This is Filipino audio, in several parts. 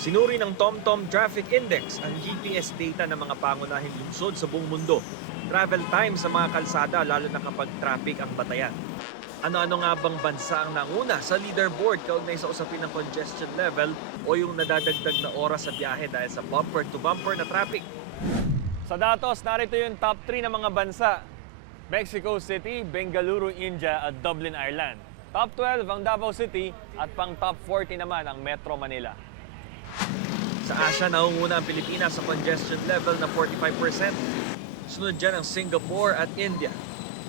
Sinuri ng TomTom Traffic Index ang GPS data ng mga pangunahing lungsod sa buong mundo. Travel time sa mga kalsada lalo na kapag traffic ang batayan. Ano-ano nga bang bansa ang nanguna sa leaderboard kaugnay sa usapin ng congestion level o yung nadadagdag na oras sa biyahe dahil sa bumper-to-bumper na traffic? Sa datos, narito yung top 3 ng mga bansa. Mexico City, Bengaluru, India at Dublin, Ireland. Top 12 ang Davao City at pang top 40 naman ang Metro Manila. Sa Asia, nangunguna ang Pilipinas sa congestion level na 45%. Sunod dyan ang Singapore at India.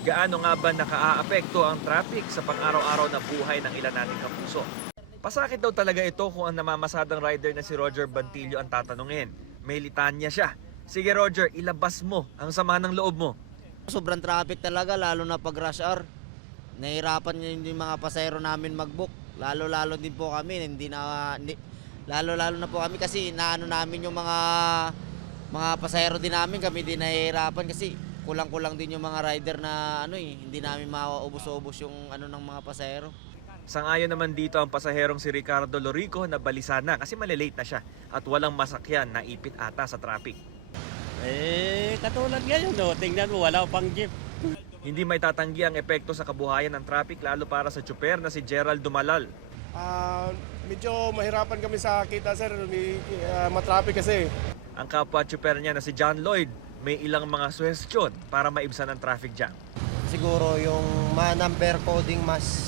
Gaano nga ba nakaaapekto ang traffic sa pang-araw-araw na buhay ng ilan nating kapuso? Pasakit daw talaga ito kung ang namamasadang rider na si Roger Bantillo ang tatanungin. May litanya siya. Sige Roger, ilabas mo ang sama ng loob mo. Sobrang traffic talaga, lalo na pag rush hour. Nahihirapan yung mga pasahero namin mag-book. Lalo-lalo din po kami, lalo-lalo na po kami kasi naano namin yung mga pasahero din namin, kami din nahihirapan kasi kulang-kulang din yung mga rider na hindi namin maubos-ubos yung ng mga pasahero. Sang-ayon naman dito ang pasaherong si Ricardo Lorico na balisa na kasi malilate na siya at walang masakyan na ipit ata sa traffic. Katulad ngayon, tingnan mo, wala pang jeep. Hindi may tatanggi ang epekto sa kabuhayan ng traffic lalo para sa tsuper na si Gerald Dumalal. Medyo mahirapan kami sa kita sir, matraffic kasi. Ang kapwa tsuper niya na si John Lloyd may ilang mga suhestyon para maibsan ang traffic jam. Siguro yung number coding mas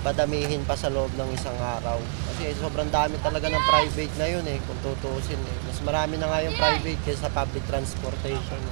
padamihin pa sa loob ng isang araw. Kasi sobrang dami talaga ng private na yun kung tutuusin. Mas marami na nga yung private kaysa public transportation.